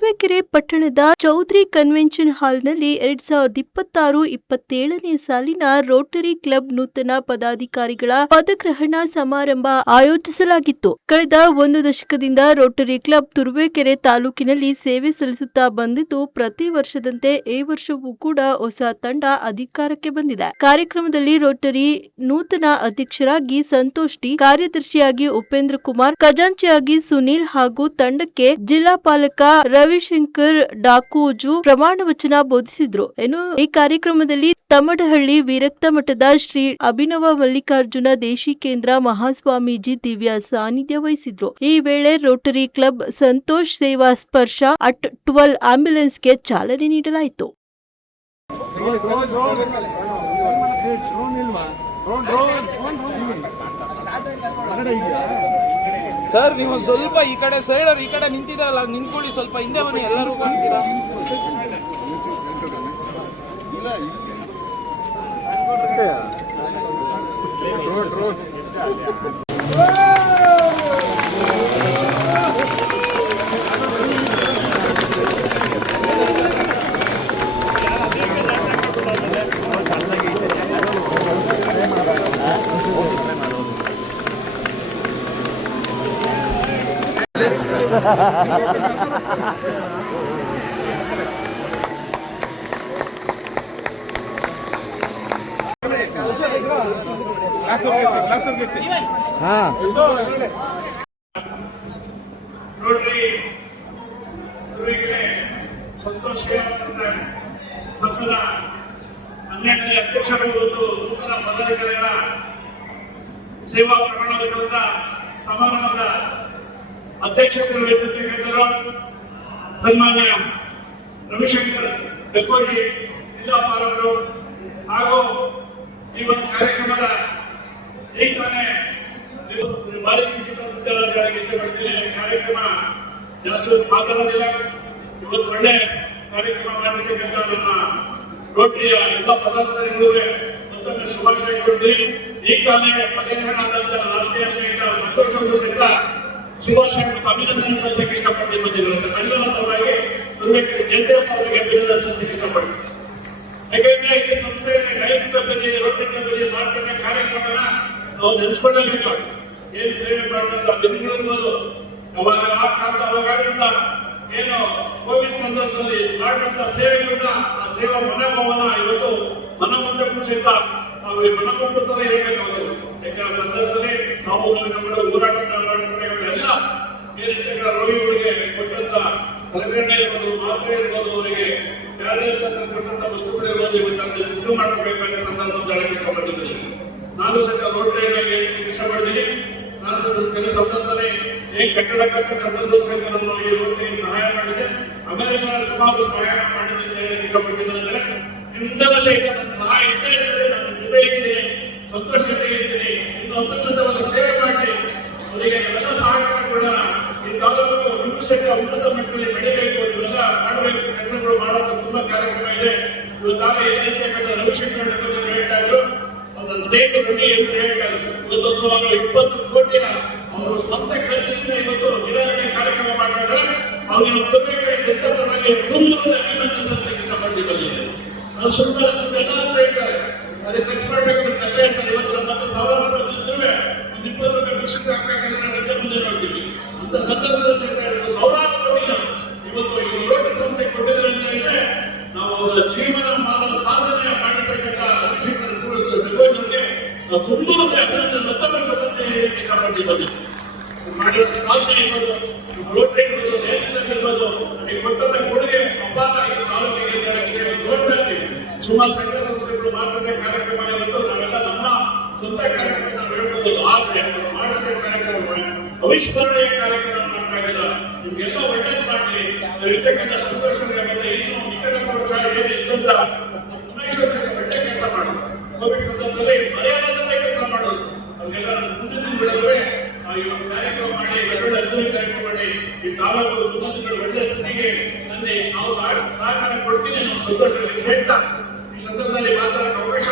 ತುರುವೇಕೆರೆ ಪಟ್ಟಣದ ಚೌಧರಿ ಕನ್ವೆನ್ಷನ್ ಹಾಲ್ನಲ್ಲಿ 2026-27ನೇ ಸಾಲಿನ ರೋಟರಿ ಕ್ಲಬ್ ನೂತನ ಪದಾಧಿಕಾರಿಗಳ ಪದಗ್ರಹಣ ಸಮಾರಂಭ ಆಯೋಜಿಸಲಾಗಿತ್ತು. ಕಳೆದ ಒಂದು ದಶಕದಿಂದ ರೋಟರಿ ಕ್ಲಬ್ ತುರುವೇಕೆರೆ ತಾಲೂಕಿನಲ್ಲಿ ಸೇವೆ ಸಲ್ಲಿಸುತ್ತಾ ಬಂದಿದ್ದು, ಪ್ರತಿ ವರ್ಷದಂತೆ ಈ ವರ್ಷವೂ ಕೂಡ ಹೊಸ ತಂಡ ಅಧಿಕಾರಕ್ಕೆ ಬಂದಿದೆ. ಕಾರ್ಯಕ್ರಮದಲ್ಲಿ ರೋಟರಿ ನೂತನ ಅಧ್ಯಕ್ಷರಾಗಿ ಸಂತೋಷ್ ಡಿ, ಕಾರ್ಯದರ್ಶಿಯಾಗಿ ಉಪೇಂದ್ರ ಕುಮಾರ್, ಖಜಾಂಚಿಯಾಗಿ ಸುನೀಲ್ ಹಾಗೂ ತಂಡಕ್ಕೆ ಜಿಲ್ಲಾ ಪಾಲಕ ರವಿಶಂಕರ್ ಡಾಕೋಜು ಪ್ರಮಾಣ ವಚನ ಬೋಧಿಸಿದ್ರು. ಈ ಕಾರ್ಯಕ್ರಮದಲ್ಲಿ ತಮ್ಮಡಹಳ್ಳಿ ವಿರಕ್ತ ಮಠದ ಶ್ರೀ ಅಭಿನವ ಮಲ್ಲಿಕಾರ್ಜುನ ದೇಶಿಕೇಂದ್ರ ಮಹಾಸ್ವಾಮೀಜಿ ದಿವ್ಯ ಸಾನ್ನಿಧ್ಯ ವಹಿಸಿದ್ರು. ಈ ವೇಳೆ ರೋಟರಿ ಕ್ಲಬ್ ಸಂತೋಷ್ ಸೇವಾ ಸ್ಪರ್ಶ ಅಟ್ 12 ಆಂಬ್ಯುಲೆನ್ಸ್ಗೆ ಚಾಲನೆ ನೀಡಲಾಯಿತು. ಸರ್, ನೀವು ಸ್ವಲ್ಪ ಈ ಕಡೆ ಸೈಡ್ ಈ ಕಡೆ ನಿಂತಿದ್ದಾರಲ್ಲ, ನಿಂತ್ಕೊಳ್ಳಿ. ಸ್ವಲ್ಪ ಹಿಂದೆ ಬನ್ನಿ, ಎಲ್ಲರೂ ಸಂತೋಷ ಸಂಸದ 12ನೇ ಅಧ್ಯಕ್ಷರು ನೂತನ ಪದಾಧಿಕಾರಿಗಳ ಸೇವಾ ಪ್ರಮಾಣ ವಚನದ ಸಮಾರಂಭದ ಅಧ್ಯಕ್ಷತೆ ವಹಿಸತಕ್ಕಂಥವರು ಸನ್ಮಾನ್ಯ ರವಿಶಂಕರ್ ಡಕೋಜಿ ಜಿಲ್ಲಾ ಪಾಲಕರು ಹಾಗೂ ಈ ಒಂದು ಕಾರ್ಯಕ್ರಮದ ಈಗ ತಾನೇ ಭಾರಿ ವಿಷಯ ಇಷ್ಟಪಡ್ತೀನಿ. ಕಾರ್ಯಕ್ರಮ ಜಾಸ್ತಿ ಮಾತಾಡೋದಿಲ್ಲ. ಇವತ್ತು ಒಳ್ಳೆ ಕಾರ್ಯಕ್ರಮ ಮಾಡಿರ್ತಕ್ಕಂಥ ನಮ್ಮ ರೋಟರಿಯ ಎಲ್ಲ ಪದಾಧಿಕಾರಿಗಳಿಗೆ ಮತ್ತೊಮ್ಮೆ ಶುಭಾಶಯ ಕೊಡ್ತೀನಿ. ಈಗ ತಾನೇ ಪದಗ್ರಹಣ ಆದಂತ ಸಂತೋಷವನ್ನು ಸಹಿತ ಶುಭಾಶಯ ಮತ್ತು ಅಭಿನಂದನೆ ಸಲ್ಲಿಸಕ್ಕೆ ಇಷ್ಟಪಡ್ತೀನಿ. ಬಂದಿರೋದು ನನ್ನೆಲ್ಲವಾಗಿ ಜನತೆ ಪರವಾಗಿ ಅಭಿನಂದನೆ ಸಲ್ಲಿಸಕ್ಕೆ ಇಷ್ಟಪಡ್ತೀನಿ. ಯಾಕೆಂದ್ರೆ ಈ ಸಂಸ್ಥೆ ಲಯನ್ಸ್ ಕ್ಲಬ್ನಲ್ಲಿ ರೋಟರಿ ಕ್ಲಬ್ನಲ್ಲಿ ಮಾಡ್ತಕ್ಕಂಥ ಕಾರ್ಯಕ್ರಮನ ನಾವು ನೆನೆಸ್ಕೊಳ್ಳಬೇಕು. ಏನ್ ಸೇವೆ ಮಾಡಿದಂತ ದಿನಗಳಿರ್ಬೋದು, ಅವಾಗ ಆ ಕಾಲದ ಅವಾಗಲಿಂದ ಏನು ಕೋವಿಡ್ ಸಂದರ್ಭದಲ್ಲಿ ಮಾಡಿದಂತ ಸೇವೆಗಳನ್ನ ಆ ಸೇವಾ ಮನೋಭಾವನ ಇವತ್ತು ಮನಮಂದಿರಕ್ಕೂ ಸಹಿತ ನಾವು ಈ ಮನಮಂದಿರ ತರ ಇರಬೇಕಾಗುತ್ತೆ. ಯಾಕಂದ್ರೆ ಸಂದರ್ಭದಲ್ಲಿ ಸಾಮೂಹಿಕ ಹೋರಾಟಗಳೆಲ್ಲ ಏನಿರ್ತಕ್ಕ ರೋಗಿಗಳಿಗೆ ಕೊಟ್ಟಂತ ಸಲಕರಣೆ ಇರ್ಬೋದು, ಮಾತ್ರೆ ಇರ್ಬೋದು, ಅವರಿಗೆ ಕೊಟ್ಟಂತ ವಸ್ತುಗಳಿರ್ಬೋದು, ಇದು ಮಾಡಬೇಕಾದ ಸಂದರ್ಭದಲ್ಲಿ ಇಷ್ಟಪಟ್ಟಿದ್ದೀನಿ. ನಾನು ಸಹಿತ ರೋಟರಿಯಾಗಿ ಇಷ್ಟಪಡ್ತೀನಿ. ನಾನು ಕೆಲವು ಸಂದರ್ಭದಲ್ಲಿ ಕಟ್ಟಡ ಕಟ್ಟ ಸಂದರ್ಭ ಸಹಿತ ನಮ್ಮ ಈ ರೋಟರಿಗೆ ಸಹಾಯ ಮಾಡಿದೆ. ಆಮೇಲೆ ಸುಮಾರು ಸಹಾಯ ಮಾಡಿದೆ ಅಂತ ಹೇಳಿ ಇಷ್ಟಪಟ್ಟಿದ್ದೇನೆ. ನಿಮ್ಮೆಲ್ಲ ಸಹಿತ ನನ್ನ ಸಹಾಯ ಇದ್ದೇ ಇದ್ದರೆ ನನ್ನ ಜೊತೆ ಇದ್ದೀನಿ, ಸಂತೋಷತೆ ಇದ್ದೀನಿ. ಇನ್ನು ಅತ್ಯುನ್ನತವಾದ ಸೇವೆ ಮಾಡಿ ಅವರಿಗೆ ಎಲ್ಲ ಸಹಾಯ ಮಾಡಿಕೊಳ್ಳೋಣ. ಈ ತಾಲೂಕು ಇನ್ನೂ ಸಹಿತ ಉನ್ನತ ಮಟ್ಟದಲ್ಲಿ ಬೆಳಿಬೇಕು, ಇವೆಲ್ಲ ಮಾಡಬೇಕು, ಕೆಲಸಗಳು ಮಾಡೋದು ತುಂಬಾ ಕಾರ್ಯಕ್ರಮ ಇದೆ. ಇವತ್ತಾಗ ಏನಿರ್ತಕ್ಕಂಥ ರವಿಶಂಕರ್ ಹೇಳ್ತಾ ಇದ್ರು, ಅದನ್ನು ಸ್ಟೇಟ್ ರೆಡಿ ಅಂತ ಹೇಳ್ತಾ ಇದ್ರು. ಇವತ್ತು ಸುಮಾರು 20 ಕೋಟಿಯ ಅವರು ಸ್ವಂತ ಖರ್ಚಿನಿಂದ ಇವತ್ತು ನಿರಾಕರಣೆ ಕಾರ್ಯಕ್ರಮ ಮಾಡ್ತಾರೆ. ಅವ್ರಿಗೆ ಬಂದಿದೆ. ಅದು ಸುಮ್ಮನೆ ಎಲ್ಲ ಹೇಳ್ತಾರೆ, ಅದೇ ಖರ್ಚು ಮಾಡ್ಬೇಕು ಅಂತ ಕಷ್ಟ ಇರ್ತಾರೆ. ಇವತ್ತು ನಮ್ಮ 1000 ರೂಪಾಯಿ ಇದ್ರೆ ಒಂದು 20 ರೂಪಾಯಿ ಭಿಕ್ಷಕ್ಕೆ ಹಾಕ್ಬೇಕಂದ್ರೆ ನಾವು ಮುಂದೆ ನೋಡ್ತೀವಿ. ಅಂತ ಸಂದರ್ಭದಲ್ಲಿ ಸಾವಿರಾರು ಕೋಟಿನ ಇವತ್ತು ಈ ರೋಟರಿ ಸಂಸ್ಥೆ ಕೊಟ್ಟಿದ್ರೆ ಅಂತ ಹೇಳಿದ್ರೆ, ನಾವು ಅವರ ಜೀವನ ಮಾಡಲು ಸಾಧನೆ ಮಾಡಿರ್ತಕ್ಕಂಥ ರವಿಶಂಕರ್ ಡಕೋಜಿಗೆ ತುಂಬ ಅಭಿನಂದನೆ ಮತ್ತೊಮ್ಮೆ ಶುಭಾಶಯ ಇಷ್ಟಪಡ್ತೀವಿ. ಮಾಡಿರೋ ಸಾಧನೆ ಇರ್ಬೋದು, ರೋಟರಿ ಇರ್ಬೋದು, ನ್ಯಾಷನಲ್ ಇರ್ಬೋದು, ನಮಗೆ ಕೊಟ್ಟಂತ ಕೊಡುಗೆ ಅಪಾರ. ಈ ತಾಲೂಕಿಗೆ ನೋಡ್ತಾರೆ ಸುಮಾರು ಸಂಘ ಸಂಸ್ಥೆಗಳು ಮಾಡ್ತಕ್ಕಂಥ ಕಾರ್ಯಕ್ರಮ ಇವತ್ತು ನಾವೆಲ್ಲ ನಮ್ಮ ಸ್ವಂತ ಕಾರ್ಯಕ್ರಮ ನಾವು ಹೇಳ್ಬೋದು. ಆದ್ರೆ ಮಾಡಿದ ಕಾರ್ಯಕ್ರಮ ಅವಿಸ್ಮರಣೀಯ ಕಾರ್ಯಕ್ರಮ ಮಾಡ್ತಾ ಇದ್ದಿಲ್ಲ. ನಿಮ್ಗೆಲ್ಲ ಒಳ್ಳೇದು ಮಾಡಿ ಇರ್ತಕ್ಕಂಥ ಸಂತೋಷಗಳಿಗೆ ಇನ್ನು ನಿಕಟ ವರ್ಷ ಏನಿದ್ದಂತ ಒಳ್ಳೆ ಕೆಲಸ ಮಾಡೋದು. ಕೋವಿಡ್ ಸಂದರ್ಭದಲ್ಲಿ ಮರ್ಯಾದೆ ಕೆಲಸ ಮಾಡೋದು. ಅವ್ರಿಗೆಲ್ಲ ಮುಂದಿನ ಬಿಡೋದ್ರೆ ಈ ಒಂದು ಕಾರ್ಯಕ್ರಮ ಮಾಡಿ, ಒಳ್ಳೆ ಅದ್ಭುತ ಕಾರ್ಯಕ್ರಮ ಮಾಡಿ ಈ ತಾಲೂಕು ಮುಂದಿನ ಒಳ್ಳೆ ಸ್ಥಿತಿಗೆ ತಂದೆ ನಾವು ಸಹಕಾರ ಕೊಡ್ತೀನಿ. ನಾವು ಸಂತೋಷ ಹೇಳ್ತಾ ಈ ಸಂದರ್ಭದಲ್ಲಿ ಮಾತಾಡೋಕೆ ಅವಕಾಶ